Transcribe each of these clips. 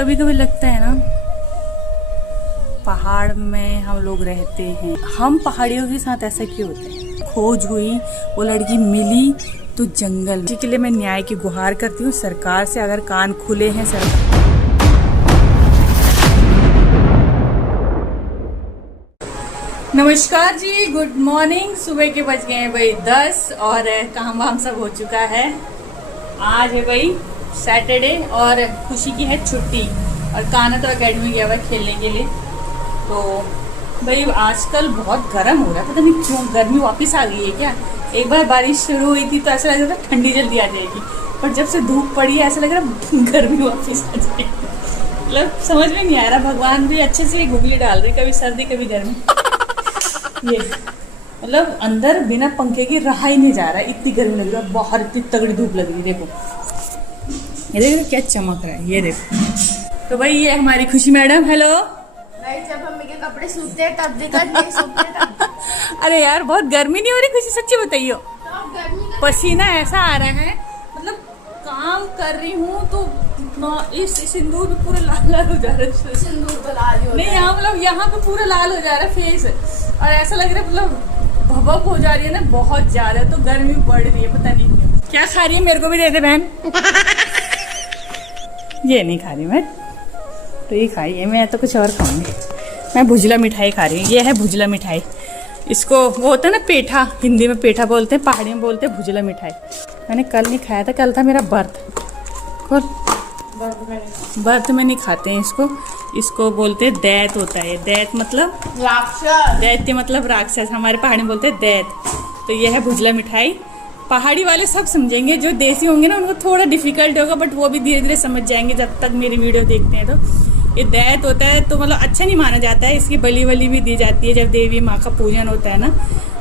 कभी कभी लगता है ना, पहाड़ में हम लोग रहते हैं, हम पहाड़ियों के साथ ऐसा क्यों होता है। खोज हुई, वो लड़की मिली तो जंगल में। के लिए मैं न्याय की गुहार करती हूँ सरकार से, अगर कान खुले हैं सरकार। नमस्कार जी, गुड मॉर्निंग। सुबह के बज गए हैं भाई 10 और काम वाम सब हो चुका है। आज है भाई सैटरडे और खुशी की है छुट्टी और कान्हा तो अकेडमी गया हुआ खेलने के लिए। तो भाई आजकल बहुत गर्म हो रहा है, पता नहीं क्यों गर्मी वापस आ गई है क्या। एक बार बारिश शुरू हुई थी तो ऐसा लग रहा था ठंडी जल्दी आ जाएगी, पर जब से धूप पड़ी है ऐसा लग रहा गर्मी वापस आ जाएगी। मतलब समझ में नहीं आ रहा, भगवान भी अच्छे से गुगली डाल रहे, कभी सर्दी कभी गर्मी। ये मतलब अंदर बिना पंखे के रहा ही नहीं जा रहा है, इतनी गर्मी लग रही है। बाहर इतनी तगड़ी धूप लग रही है, देखो ये देखो क्या चमक रहा है, ये देखो। तो भाई ये हमारी खुशी मैडम। हेलो। जब मम्मी के कपड़े सूखते हैं तब दिक्कत नहीं सूखते तब। अरे यार बहुत गर्मी नहीं हो रही खुशी, सच्ची बताइयो। पसीना ऐसा आ रहा है, मतलब काम कर रही हूँ तो इतना इस सिंदूर भी पूरा लाल लाल हो जा रहा है। सिंदूर तो लाल ही होता नहीं यहाँ मतलब यहाँ पे पूरा लाल हो जा रहा है फेस, और ऐसा लग रहा है मतलब भभक हो जा रही है ना बहुत ज्यादा। तो गर्मी बढ़ रही है, पता नहीं क्या खा रही है, मेरे को भी दे दे बहन। ये नहीं खा रही मैं, तो ये खाई है, मैं तो कुछ और खाऊंगी। मैं भुजला मिठाई खा रही हूँ, ये है भुजला मिठाई। इसको वो होता है ना पेठा, हिंदी में पेठा बोलते हैं, पहाड़ी में बोलते हैं भुजला मिठाई। मैंने कल नहीं खाया था, कल था मेरा बर्थ। बर्थ में नहीं खाते हैं इसको, इसको बोलते हैं दैत होता है। दैत मतलब राक्षस, दैत्य मतलब राक्षस, हमारे पहाड़ी में बोलते हैं दैत। तो यह है भुजला मिठाई। पहाड़ी वाले सब समझेंगे, जो देसी होंगे ना उनको थोड़ा डिफिकल्ट होगा, बट वो भी धीरे धीरे समझ जाएंगे जब तक मेरी वीडियो देखते हैं। तो ये दैत होता है, तो मतलब अच्छा नहीं माना जाता है। इसकी बलि वली भी दी जाती है जब देवी माँ का पूजन होता है ना,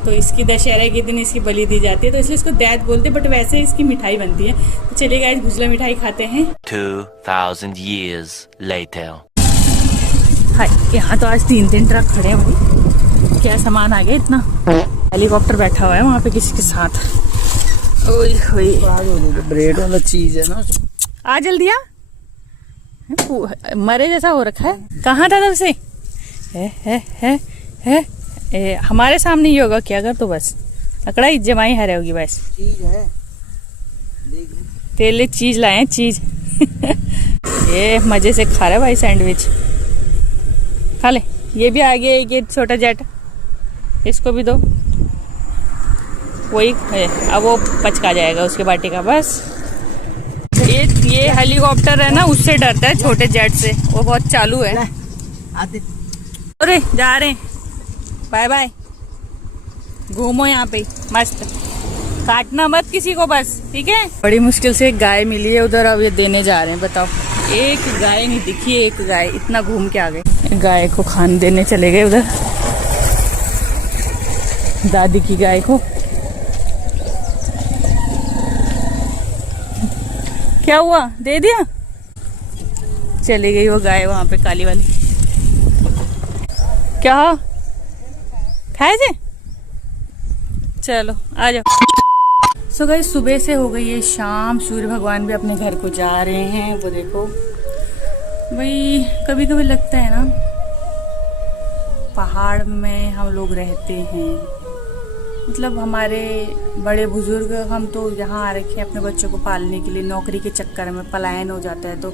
तो इसकी दशहरे के दिन इसकी बलि दी जाती है, तो इसलिए इसको दैत बोलते हैं, बट वैसे इसकी मिठाई बनती है। तो चलिए गाइस भुजला मिठाई खाते हैं। 2000 years later. हाय, यहाँ तो आज 3 ट्रक खड़े हैं भाई, क्या सामान आ गया इतना। हेलीकॉप्टर बैठा हुआ है वहाँ पे किसी के साथ। ब्रेड वाला चीज है ना, आ जल्दी आ, मरे जैसा हो रखा है। कहाँ था तब से? है हमारे सामने ही होगा क्या, अगर तो बस अकड़ा ही जमाई हरे होगी बस। चीज है, तेरे लिए चीज लाए हैं, चीज। ये मजे से खा रहा है भाई सैंडविच, खा ले। ये भी आ गया एक ये छोटा जेट, इसको भी दो। वही है, अब वो पचका जाएगा उसके बाटी का बस। ये हेलीकॉप्टर है ना, उससे डरता है छोटे जेट से, वो बहुत चालू है। अरे जा रहे हैं, बाय बाय। घूमो यहाँ पे मस्त, काटना मत किसी को बस, ठीक है। बड़ी मुश्किल से एक गाय मिली है उधर, अब ये देने जा रहे हैं। बताओ, एक गाय नहीं दिखी, एक गाय, इतना घूम के आ गए। गाय को खाना देने चले गए उधर, दादी की गाय को। क्या हुआ, दे दिया? चली गई वो गाय वहां पे, काली वाली। क्या खाए थे? चलो आ जाओ। सो गाइस सुबह से हो गई है शाम, सूर्य भगवान भी अपने घर को जा रहे हैं। वो देखो भाई, कभी कभी लगता है ना, पहाड़ में हम लोग रहते हैं, मतलब हमारे बड़े बुजुर्ग, हम तो यहाँ आ रखे हैं अपने बच्चों को पालने के लिए। नौकरी के चक्कर में पलायन हो जाता है, तो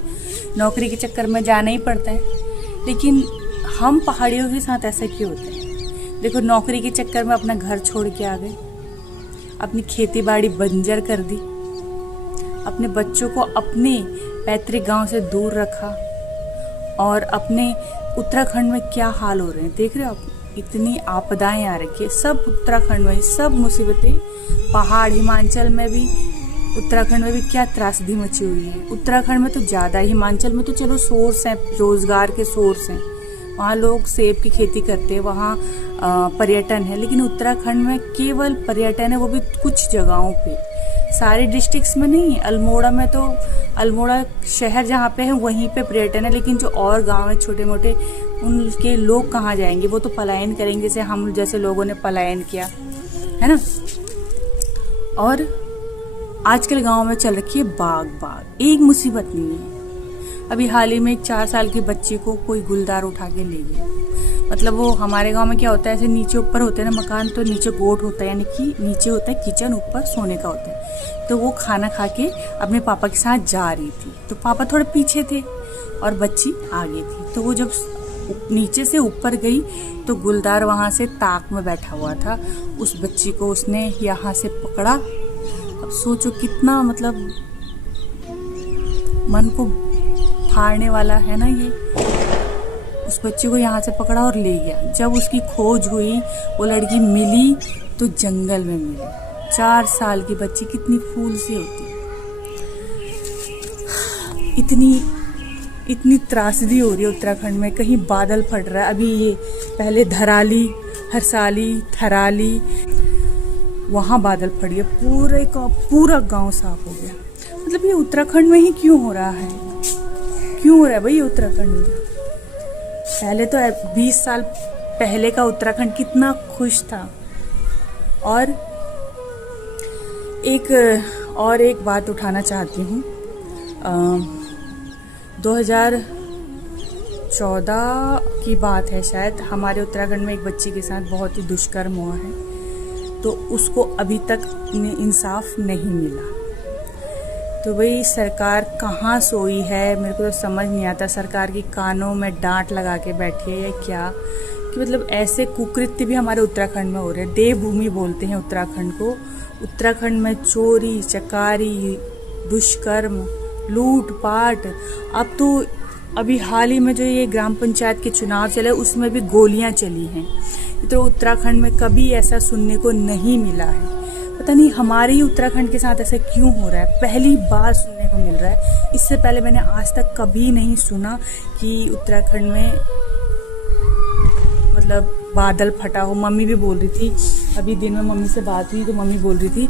नौकरी के चक्कर में जाना ही पड़ता है। लेकिन हम पहाड़ियों के साथ ऐसा क्यों होता है। देखो, नौकरी के चक्कर में अपना घर छोड़ के आ गए, अपनी खेती बाड़ी बंजर कर दी, अपने बच्चों को अपने पैतृक गांव से दूर रखा, और अपने उत्तराखंड में क्या हाल हो रहे हैं देख रहे हो आप। इतनी आपदाएं आ रखी है, सब उत्तराखंड में, सब मुसीबतें। पहाड़ हिमाचल में भी, उत्तराखंड में भी क्या त्रासदी मची हुई है। उत्तराखंड में तो ज़्यादा, हिमाचल में तो चलो सोर्स हैं, रोजगार के सोर्स हैं, वहाँ लोग सेब की खेती करते हैं, वहाँ पर्यटन है। लेकिन उत्तराखंड में केवल पर्यटन है, वो भी कुछ जगहों पे, सारे डिस्ट्रिक्ट्स में नहीं है। अल्मोड़ा में तो, अल्मोड़ा शहर जहाँ पे है वहीं पे पर्यटन है, लेकिन जो और गांव है छोटे मोटे, उनके लोग कहाँ जाएंगे, वो तो पलायन करेंगे, जैसे हम जैसे लोगों ने पलायन किया है ना। और आजकल गांव में चल रखी है बाग। एक मुसीबत नहीं है, अभी हाल ही में एक 4 साल की बच्ची को कोई गुलदार उठा के ले गया। मतलब वो हमारे गांव में क्या होता है, ऐसे नीचे ऊपर होते हैं ना मकान, तो नीचे गोट होता है, यानी कि नीचे होता है किचन, ऊपर सोने का होता है। तो वो खाना खा के अपने पापा के साथ जा रही थी, तो पापा थोड़े पीछे थे और बच्ची आगे थी। तो वो जब नीचे से ऊपर गई तो गुलदार वहाँ से ताक में बैठा हुआ था। उस बच्ची को उसने यहाँ से पकड़ा। अब सोचो कितना मतलब मन को फाड़ने वाला है ना ये। उस बच्ची को यहाँ से पकड़ा और ले गया। जब उसकी खोज हुई, वो लड़की मिली तो जंगल में मिली। 4 साल की बच्ची कितनी फूल सी होती। इतनी त्रासदी हो रही है उत्तराखंड में। कहीं बादल फट रहा है, अभी ये पहले धराली, हरसाली, थराली, वहाँ बादल फट गया, पूरा गांव साफ हो गया। मतलब ये उत्तराखंड में ही क्यों हो रहा है? क्यों हो रहा है भाई ये उत्तराखंड में? पहले तो 20 साल पहले का उत्तराखंड कितना खुश था। और एक बात उठाना चाहती हूँ। 2014 की बात है शायद, हमारे उत्तराखंड में एक बच्ची के साथ बहुत ही दुष्कर्म हुआ है, तो उसको अभी तक इंसाफ नहीं मिला। तो भाई सरकार कहाँ सोई है, मेरे को तो समझ नहीं आता। सरकार की कानों में डांट लगा के बैठी है या क्या, कि मतलब ऐसे कुकृत्य भी हमारे उत्तराखंड में हो रहे हैं। देवभूमि बोलते हैं उत्तराखंड को। उत्तराखंड में चोरी, चकारी, दुष्कर्म, लूटपाट। अब तो अभी हाल ही में जो ये ग्राम पंचायत के चुनाव चले, उसमें भी गोलियां चली हैं। तो उत्तराखंड में कभी ऐसा सुनने को नहीं मिला है। पता नहीं हमारे ही उत्तराखंड के साथ ऐसा क्यों हो रहा है, पहली बार सुनने को मिल रहा है। इससे पहले मैंने आज तक कभी नहीं सुना कि उत्तराखंड में मतलब बादल फटा हो। मम्मी भी बोल रही थी, अभी दिन में मम्मी से बात हुई तो मम्मी बोल रही थी,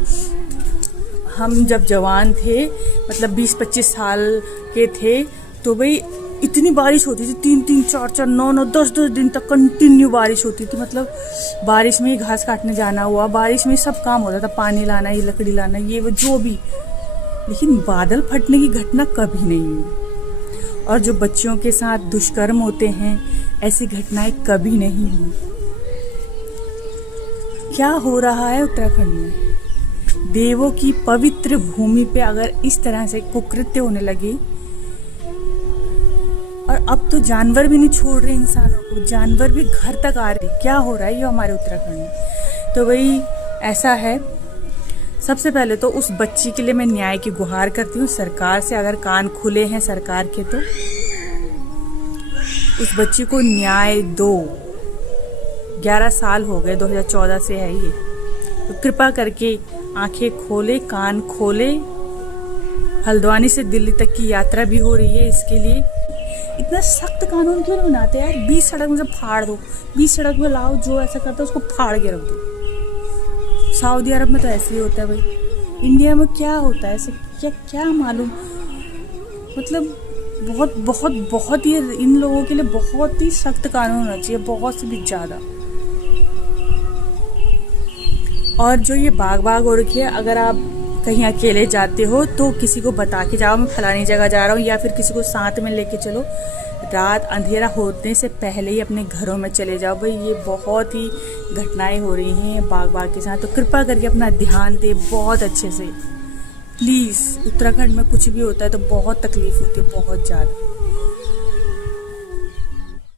हम जब जवान थे, मतलब 20-25 साल के थे, तो भाई इतनी बारिश होती थी, 3-3, 4-4, 9-9, 10-10 दिन तक कंटिन्यू बारिश होती थी। मतलब बारिश में ही घास काटने जाना हुआ, बारिश में सब काम होता था, पानी लाना, ये लकड़ी लाना, ये वो जो भी। लेकिन बादल फटने की घटना कभी नहीं हुई। और जो बच्चियों के साथ दुष्कर्म होते हैं, ऐसी घटनाएं कभी नहीं हुई। क्या हो रहा है उत्तराखंड में? देवों की पवित्र भूमि पे अगर इस तरह से कुकृत्य होने लगे, और अब तो जानवर भी नहीं छोड़ रहे इंसानों को, जानवर भी घर तक आ रहे। क्या हो रहा है ये हमारे उत्तराखंड में? तो भाई ऐसा है, सबसे पहले तो उस बच्ची के लिए मैं न्याय की गुहार करती हूँ सरकार से। अगर कान खुले हैं सरकार के तो उस बच्ची को न्याय दो। 11 साल हो गए, 2014 से है ये। तो कृपा करके आंखें खोले, कान खोले। हल्द्वानी से दिल्ली तक की यात्रा भी हो रही है इसके लिए। इतना सख्त कानून क्यों नहीं बनाते यार? 20 सड़क में से फाड़ दो, 20 सड़क में लाओ, जो ऐसा करता है उसको फाड़ के रख दो। सऊदी अरब में तो ऐसे ही होता है भाई। इंडिया में क्या होता है ऐसे? क्या मालूम। मतलब बहुत ही इन लोगों के लिए बहुत ही सख्त कानून होना चाहिए, बहुत से भी ज्यादा। और जो ये बाग हो रखी है, अगर आप कहीं अकेले जाते हो तो किसी को बता के जाओ मैं फलानी जगह जा रहा हूँ, या फिर किसी को साथ में लेके चलो। रात अंधेरा होने से पहले ही अपने घरों में चले जाओ भाई। ये बहुत ही घटनाएं हो रही हैं बाग के साथ, तो कृपा करके अपना ध्यान दे बहुत अच्छे से प्लीज़। उत्तराखंड में कुछ भी होता है तो बहुत तकलीफ होती है, बहुत ज़्यादा।